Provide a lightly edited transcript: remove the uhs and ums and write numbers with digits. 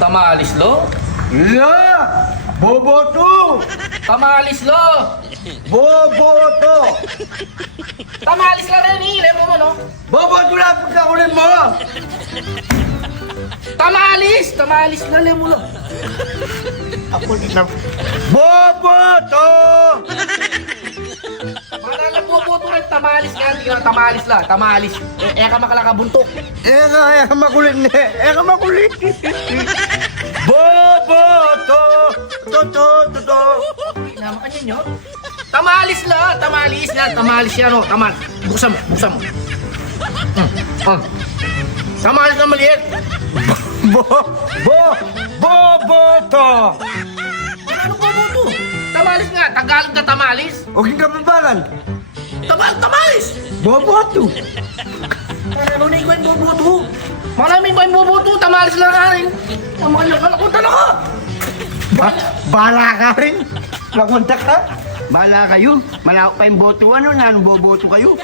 Tamalis lo? La! Boboto! Tamalis lo? Boboto! Tamalis la rin eh, lemo mo no? Boboto na pagkakunin mo! Tamalis! Tamalis la lemo lo. Ako din na... Boboto! Mana lang boboto rin tamalis nga, hindi ka tamalis la, tamalis. Ka makalakabuntok. Eka makulit na. Eka makulit. Boboto! Toto! Naman kanyan nyo? Tamalis la, tamalis na, tamalis yan o, tamal. Buksan mo. Tamalis na maliit. Boboto! Ano boboto? Tamalis nga, Tagalog ka tamalis. Huwag yung kapabalan. Tamalis! Boboto! Ano na ikaw yung boboto? Maraming ba yung boboto? Tamalis lang ka rin. Tamalis ka, nakunta na ka. Bala ka rin. Nakunta ka. Bala kayo. Malawak pa yung boto. Ano na? Anong boboto kayo?